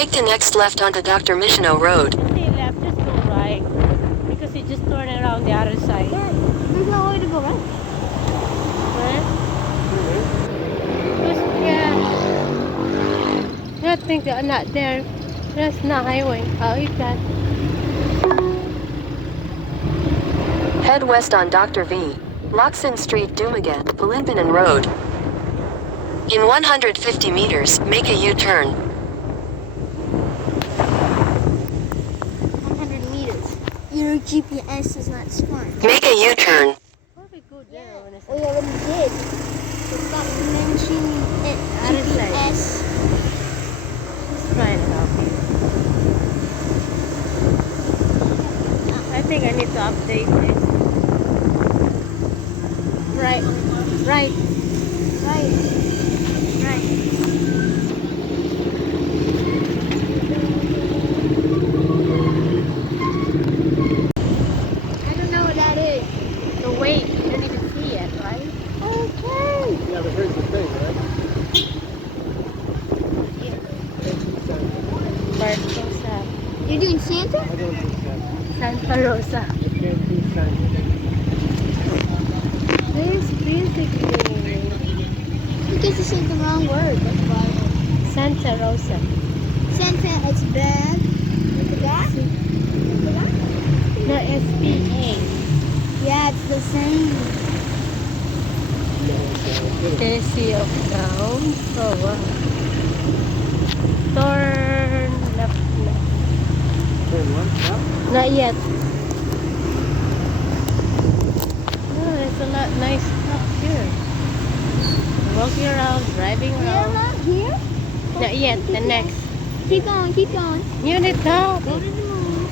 Take the next left onto Dr. Michino Road. Stay left, just go right. Because you just turn around the other side. Yeah, there's no way to go right. Right? Just, yeah. I think they're not there. That's not highway. Oh, you can. Head west on Dr. V. Loxon Street, Dumaguete, Palimpinan Road. In 150 meters, make a U-turn. 100 meters. Your GPS is not smart. Make a U-turn. Probably good there. Yeah, we already did. Stop mentioning it. GPS. Let's try it out. I think I need to update this. Right. Right. Right. Right. I don't know what that is. So wait, you don't even see it, right? Okay. Yeah, but here's the thing, right? Bartosa. You're doing Santa? I don't do Santa. Santa Rosa. I can't do Santa. This basically Because you said the wrong word. That's why. Santa Rosa. Santa, it's bad. The back? The back? No, SPA. Yeah, it's the same. Casey of down. So turn left. Turn one, yeah? Not yet. No, there's a lot nice stuff here. Walking around, driving We're around. not here? Not yet, the next. Keep going, keep going. Unit top. Go to the moon.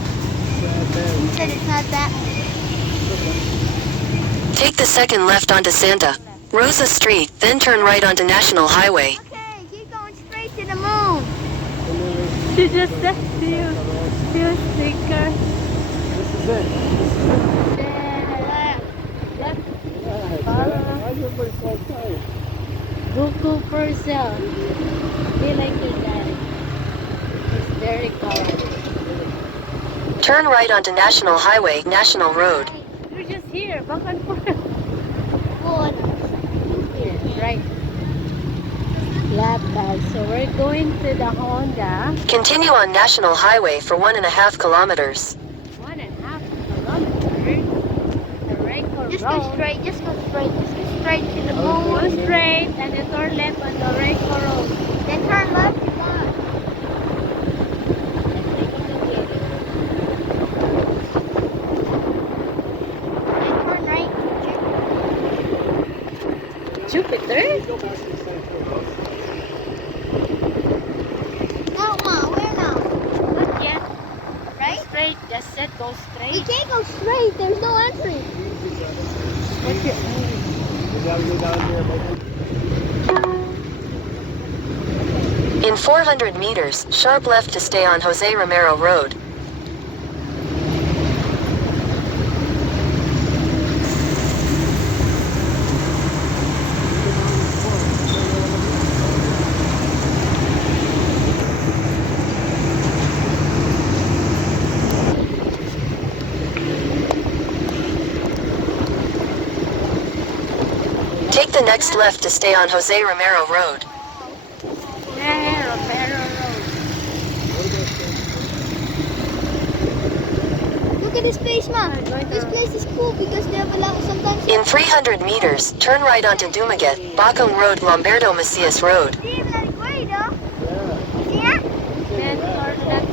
You said it's not that. Take the second left onto Santa Rosa Street, then turn right onto National Highway. Okay, keep going straight to the moon. She just said to you, still sticker. This is it. Left. Why is everybody so tired? Buku Purcell. They like it, guys. It's very colorful. Turn right onto National Highway, National Road. You're just here, back and forth. Good. Yeah, right. Lap bag. So we're going to the Honda. Continue on National Highway for 1.5 kilometers. 1.5 kilometers. The record Just road. go straight, just go straight, just go straight to the Go moon. straight and then turn left on the record road. Then turn left, you're gone. Then turn right. Jupiter? Go back to the same place. No, Ma, where now? Not yet. Right? Straight. Just said go We straight. can't go straight, there's no entry. What's your We gotta go down here, baby. In 400 meters, sharp left to stay on Jose Romero Road. Take the next left to stay on Jose Romero Road. Yeah, Romero Road. Look at this place, Ma. This place is cool because they have a lot, sometimes... In 300 meters, turn right onto Dumaguete, Bacong Road, Lombardo Macias Road. They even had a grade, huh? Yeah. See that? Then turn left.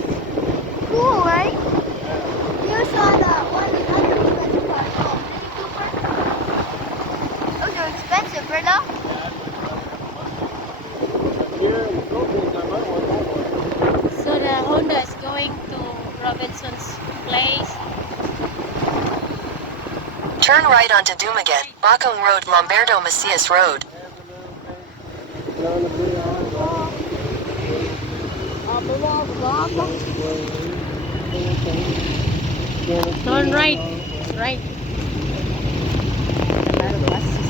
Cool, right? You saw that one in other expensive cars. Oh, Mini Cooper? Those are expensive, Brenda. Here in the Philippines, I might want that one. So the Honda is going to Robinson's place. Turn right onto Dumaguete, Bacong Road, Lombardo Macias Road. Down the blue line. Turn right. Right. A lot of buses.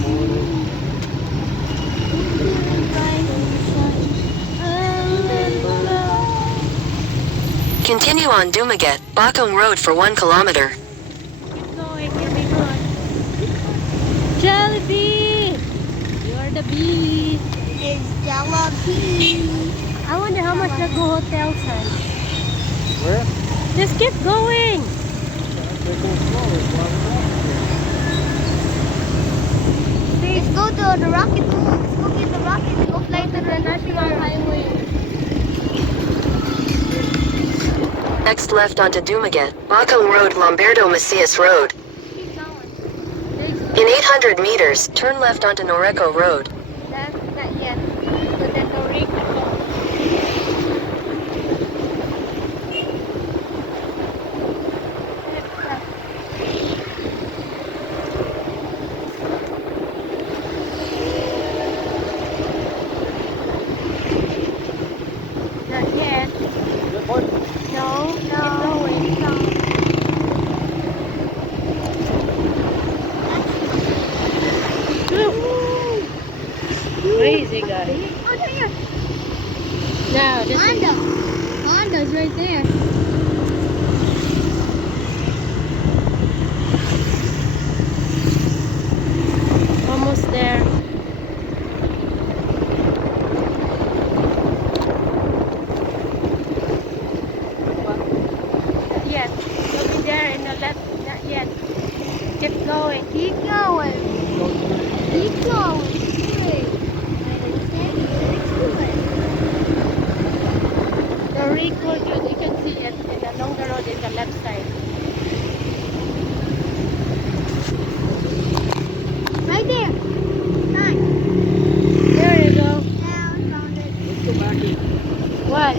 Continue on Dumaguete, Bakong Road for 1 kilometer. Keep going, you'll be good. Jollibee! You're the bee. It's Jollibee. I wonder how much the Go Hotel says. Where? Just keep going. They're going slow. There's a lot of Let's go to the rocket pool. Let's go get the rocket and go fly to the national highway. Next left onto Dumaguete, Bakong Road, Lombardo Macias Road. Keep going. In 800 meters, turn left onto Noreco Road. That's not yet. But then the rig. Not yet. No, keep going. Crazy guy. Oh, there. Now, just Honda. Honda's right there. almost there. Not yet. You'll be there in the left. Not yet. Keep going. Keep going. Keep going. Wait. The record, you can see it along the road in the left side. Right there. Nine. There you go. Now I found it. Let's go back in. What?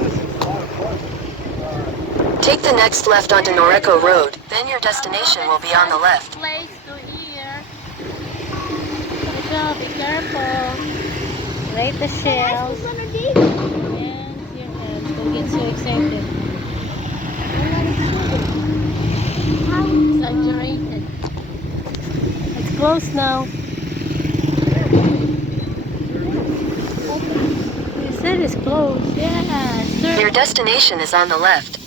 This is a lot of fun. Take the next left onto Noreco Road, then your destination will be on the left. Place to here. So be careful. Rate the shells. That's gonna be. And your hands. Don't get so excited. Exaggerated. It's close now. You said it's close. Yeah. Your destination is on the left.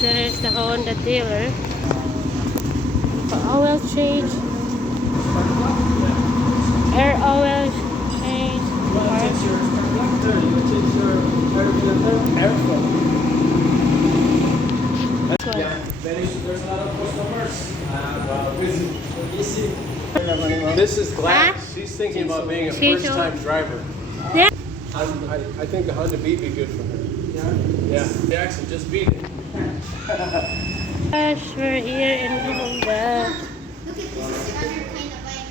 There's the Honda dealer. For oil change. Air oil change. This one. There's a lot of customers. Easy. This is Gladys. Huh? She's thinking about being a She's first-time driver. Yeah. I think the Honda Beat would be good for her. Yeah. Jackson, just beat it. Gosh, we're here in Honda. Look at this is another kind of bike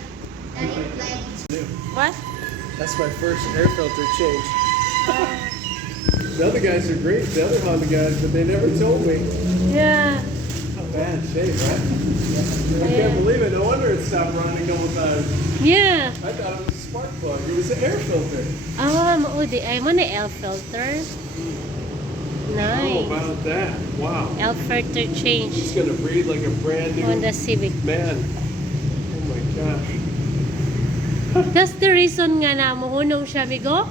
that is like. What? That's my first air filter change. The other guys are great, the other Honda guys, but they never told me. Yeah. How bad shape, right? I can't believe it. No wonder it stopped running a couple times. Yeah. I thought it was a spark plug. It was an air filter. Maudi. I'm on the L filter. How Nice. about that? Wow. L filter change She's gonna breathe like a brand new on the Civic. man. Oh my gosh. That's the reason nga na mohunong siya, migo?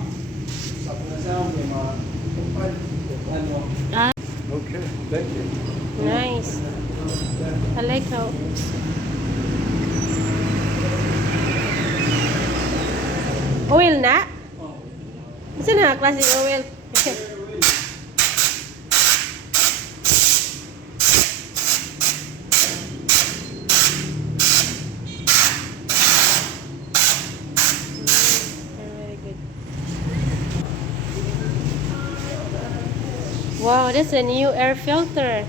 Ah, Okay, thank you. nice. I like how. Oil na? Isa na classic oil. Very good. Wow, that's a new air filter.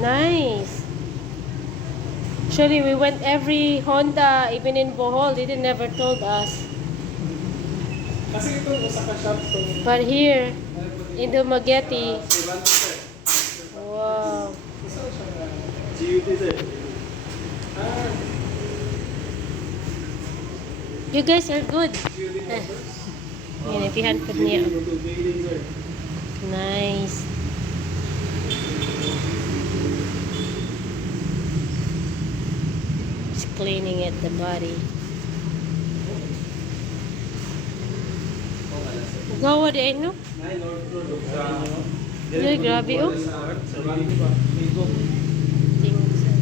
Nice. Actually, we went every Honda, even in Bohol. They didn't never told us. Kasi ito, Osaka shop to. But here, in Dumaguete, wow. You guys are good. Yan, ipihan po niya. Nice. Just cleaning it, the body. Gawa di ay no? Ay, grabe oh. Tingnan sa.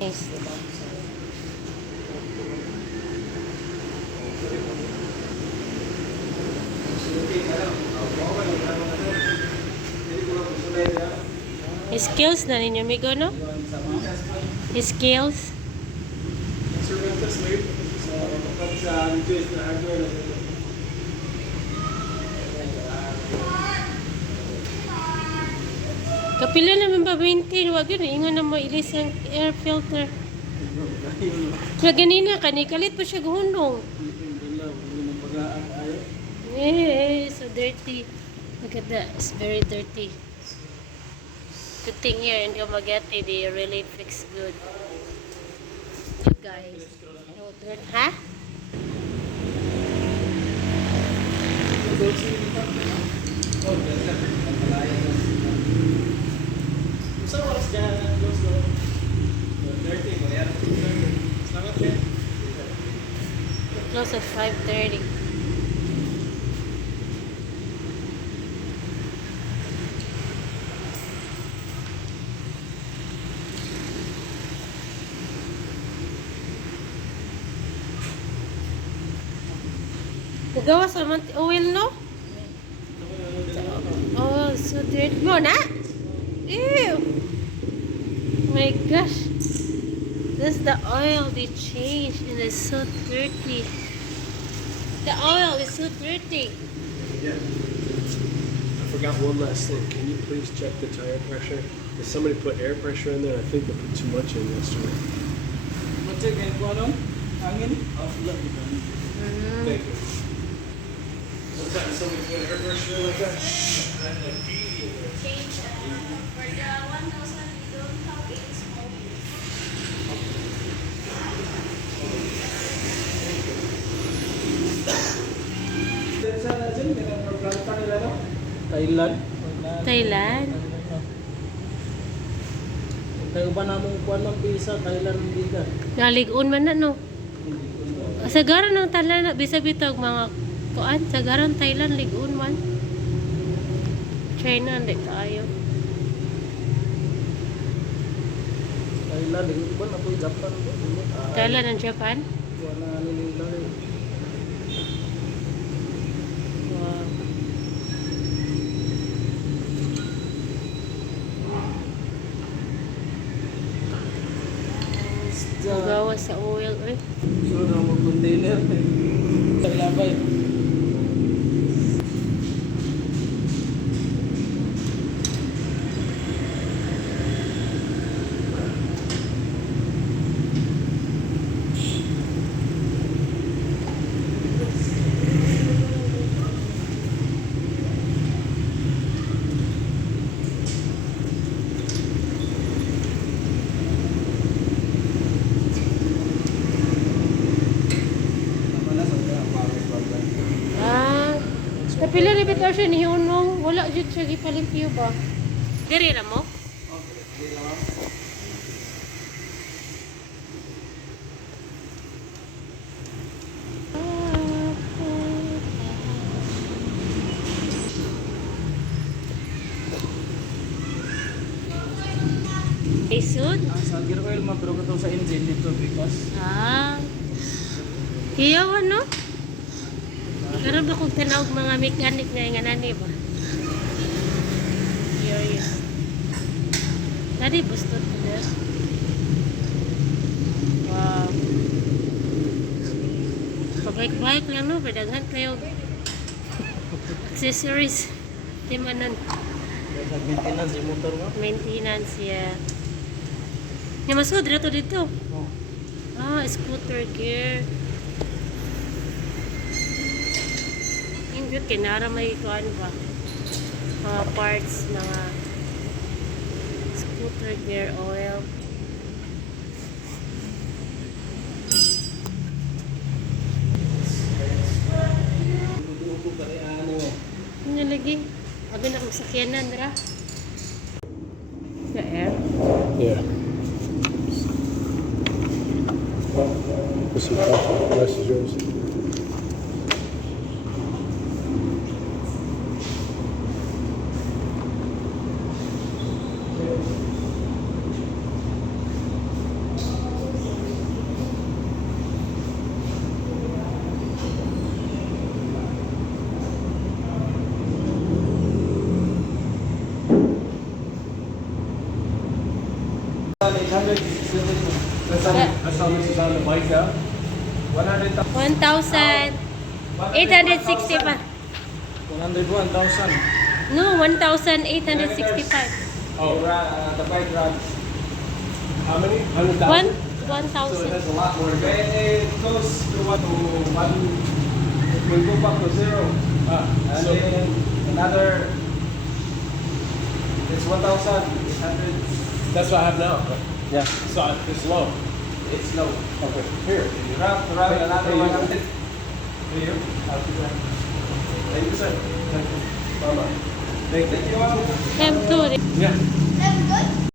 Nice. Skills na ninyo, Migo, no? Skills. Kapila naman ba 20? Huwag yun, ingon na mo ilis ang air filter. Kaya ganina, kanikalit pa siya guhundong. So dirty. Look at that, it's very dirty. Good thing here in Dumaguete, they really fix good. You guys. No, ha? Close at 5:30. Nagawa sa oil, no? Oh, so dirty. Mo na? Ew! My gosh. This is the oil they changed and it's so dirty. The oil is so dirty. Yeah. I forgot one last thing. Can you please check the tire pressure? Because somebody put air pressure in there. I think they put too much in yesterday. What's it again? Kung ano? Hangin? Thank you. Sometimes somebody put air pressure like that. Change for the 1,000 we don't have any small Thailand. Thailand. Tayo ba namong kuwan ng visa? Thailand ang biga. Naligon man na, no? Sagaran ng Thailand, bisa bitag mga kuan, sagaran Thailand, ligon man. China, hindi tayo. Thailand, hindi ba na po Japan? Thailand and Japan? Kuwan na nila eh. Wow. Gawa sa oil, eh. So na mo container. Labay. Kapila ni bitaw siya ni Hunong, wala jud siya gipalimpyo ba? Diri ra mo? Isud? Sa gear oil man pero kato sa engine dito because Hiyawan, no? Karon ba kung tanawag mga mechanic na nga nani ba? Curious. Tadi bustot ko na. Wow. Pabike-bike lang, no? Padaghan kayo accessories. Di manan. maintenance yung motor mo. Maintenance, yeah. Yung masud, rato dito. Oh. Scooter gear. Yung good, kinara may ikuan ba? Mga parts, mga scooter gear oil. Ano lagi? sasakyanan, dra. The air. Yeah. This is coffee. The rest is yours. That's how this is on the bike now. 1,865. 101,000. No, 1,865. Oh, The bike runs. how many? 100,000? One, So it 1,000. has a lot more. When it goes to one, it will go back to zero. And So then another, it's 1,800. that's what I have now. Yeah. So it's low. It's low. Okay. Here. You have to run another 100. Here. Thank you, sir. Mama. Thank you. Have to. Yeah. That's good.